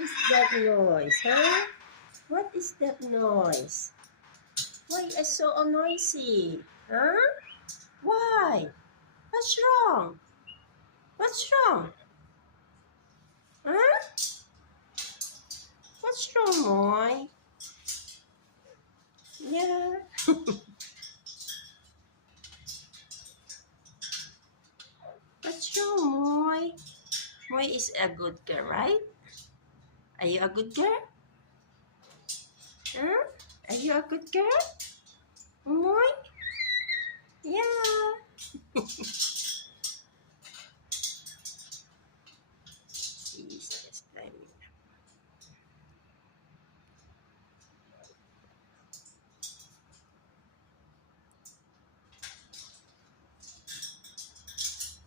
Is that noise, huh? What is that noise? Why is so noisy? Huh? Why? What's wrong? What's wrong? Huh? What's wrong, Moy? Yeah. What's wrong, Moy? Moy is a good girl, right? Are you a good girl? Huh? Are you a good girl? Moy? Yeah.